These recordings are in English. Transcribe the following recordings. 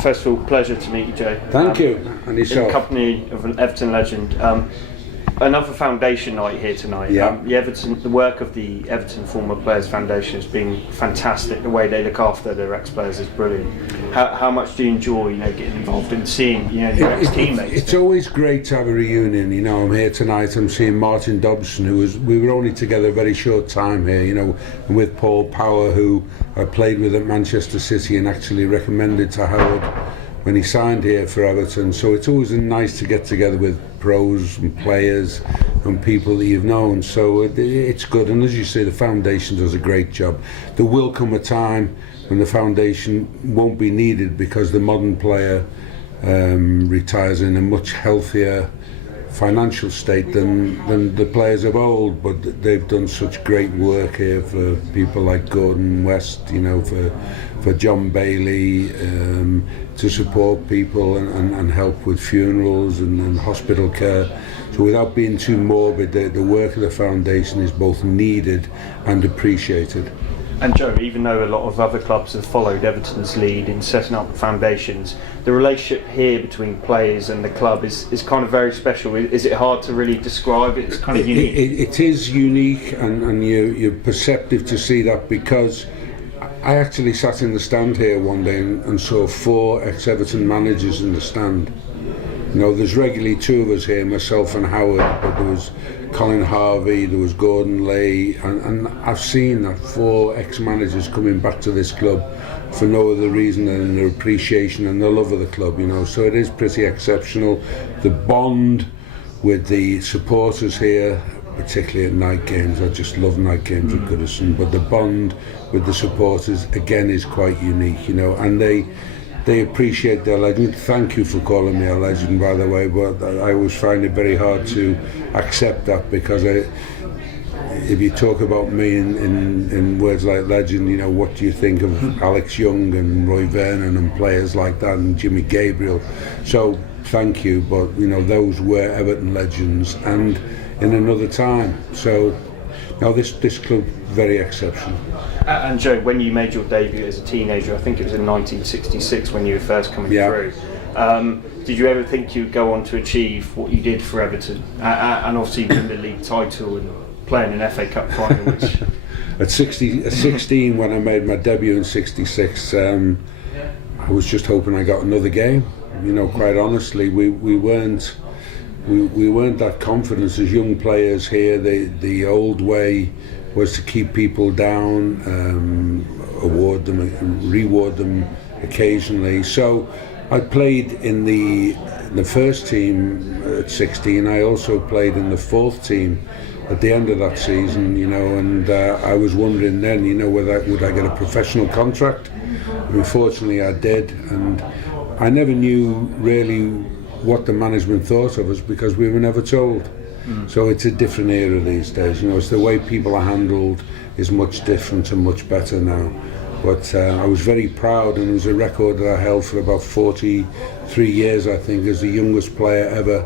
first of all, pleasure to meet you, Joe. Thank you. And yourself. In company of an Everton legend. Another foundation night here tonight. Yeah. The work of the Everton Former Players Foundation has been fantastic. The way they look after their ex-players is brilliant. How much do you enjoy, getting involved in seeing, your ex-teammates? It's always great to have a reunion. I'm here tonight. I'm seeing Martin Dobson, we were only together a very short time here. And with Paul Power, who I played with at Manchester City and actually recommended to Howard when he signed here for Everton. So it's always nice to get together with pros and players and people that you've known. So it's good, and as you say, the foundation does a great job. There will come a time when the foundation won't be needed because the modern player retires in a much healthier financial state than the players of old, but they've done such great work here for people like Gordon West, for John Bailey, to support people and help with funerals and hospital care. So without being too morbid, the work of the foundation is both needed and appreciated. And Joe, even though a lot of other clubs have followed Everton's lead in setting up foundations, the relationship here between players and the club is kind of very special. Is it hard to really describe? It's kind of unique. It is unique, and you're perceptive to see that, because I actually sat in the stand here one day and saw 4 ex-Everton managers in the stand. There's regularly 2 of us here, myself and Howard, but there was Colin Harvey, there was Gordon Lay, and I've seen that 4 ex-managers coming back to this club for no other reason than their appreciation and their love of the club, so it is pretty exceptional. The bond with the supporters here, particularly at night games, I just love night games at Goodison, but the bond with the supporters again is quite unique, and they appreciate their legend. Thank you for calling me a legend, by the way, but I always find it very hard to accept that, because if you talk about me in words like legend, what do you think of Alex Young and Roy Vernon and players like that, and Jimmy Gabriel? So thank you, but those were Everton legends, and in another time. So now this club, very exceptional. And Joe, when you made your debut as a teenager, I think it was in 1966 when you were first coming through, did you ever think you'd go on to achieve what you did for Everton? And obviously win the league title and playing an FA Cup final, which... At 16, when I made my debut in 66, I was just hoping I got another game. Quite honestly, we weren't that confident as young players here. The old way was to keep people down, award them and reward them occasionally. So I played in the first team at 16. I also played in the 4th team at the end of that season, and I was wondering then, whether would I get a professional contract. Unfortunately I did, and I never knew really what the management thought of us, because we were never told. So it's a different era these days. It's the way people are handled is much different and much better now. But I was very proud, and it was a record that I held for about 43 years, I think, as the youngest player ever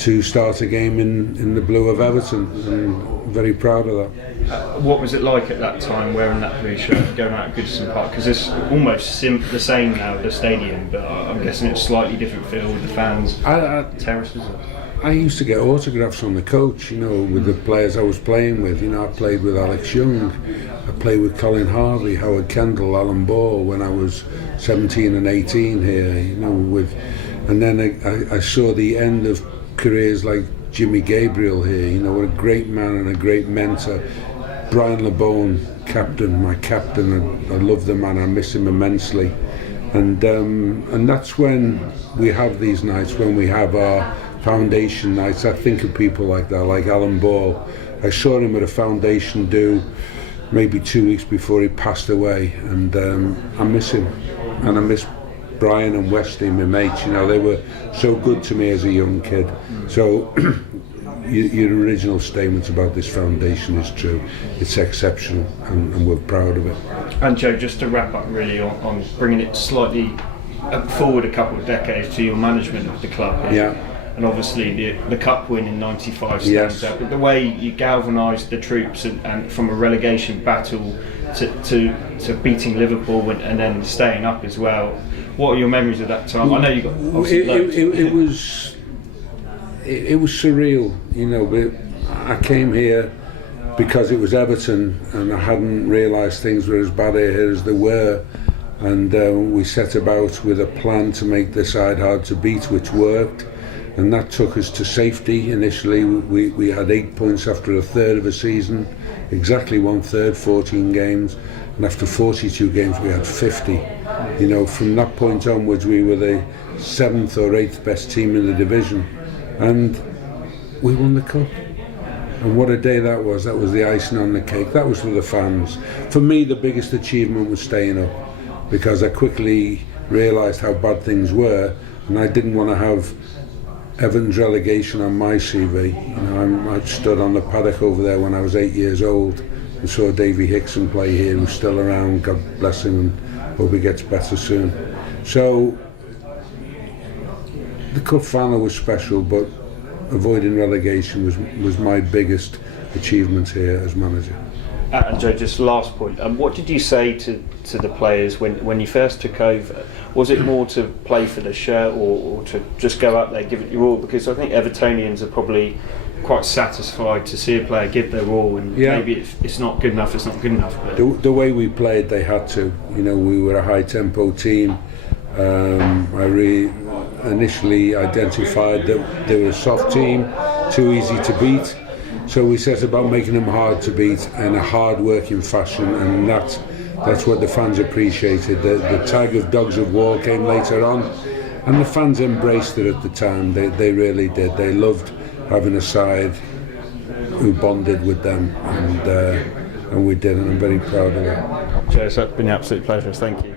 to start a game in the blue of Everton, and very proud of that. What was it like at that time, wearing that blue shirt, going out at Goodison Park? Because it's almost the same now, the stadium, but I'm guessing it's slightly different feel with the fans, terraces. I used to get autographs on the coach, with the players I was playing with. I played with Alex Young, I played with Colin Harvey, Howard Kendall, Alan Ball when I was 17 and 18 here, and then I saw the end of careers like Jimmy Gabriel here, what a great man and a great mentor. Brian LeBone, my captain, I love the man, I miss him immensely. And that's when we have these nights, when we have our foundation nights. I think of people like that, like Alan Ball. I saw him at a foundation do maybe 2 weeks before he passed away, and I miss him, and I miss Brian and Westy, my mates. They were so good to me as a young kid. So your original statements about this foundation is true. It's exceptional, and we're proud of it. And Joe, just to wrap up really on bringing it slightly forward a couple of decades to your management of the club. Yeah. And obviously the cup win in '95 stands out, but the way you galvanised the troops and from a relegation battle to beating Liverpool and then staying up as well. What are your memories of that time? I know you got obviously loads. It was surreal, you know. I came here because it was Everton, and I hadn't realised things were as bad here as they were. And we set about with a plan to make the side hard to beat, which worked. And that took us to safety. Initially, we had 8 points after a third of a season, exactly 1/3, 14 games. And after 42 games, we had 50. You know, from that point onwards, we were the 7th or 8th best team in the division. And we won the cup. And what a day that was. That was the icing on the cake. That was for the fans. For me, the biggest achievement was staying up, because I quickly realised how bad things were, and I didn't want to have Everton's relegation on my CV. You know, I stood on the paddock over there when I was 8 years old and saw Davy Hickson play here, who's still around, God bless him, and hope he gets better soon. So the cup final was special, but avoiding relegation was my biggest achievement here as manager. And Joe, just last point, what did you say to the players when you first took over? Was it more to play for the shirt or to just go out there, give it your all? Because I think Evertonians are probably quite satisfied to see a player give their all, and maybe if it's not good enough, it's not good enough. But the way we played, they had to. You know, we were a high-tempo team. I initially identified that they were a soft team, too easy to beat. So we set about making them hard to beat in a hard-working fashion, and that's what the fans appreciated. The tag of Dogs of War came later on, and the fans embraced it at the time. They really did. They loved having a side who bonded with them, and we did, and I'm very proud of that. Joe, it's been an absolute pleasure. Thank you.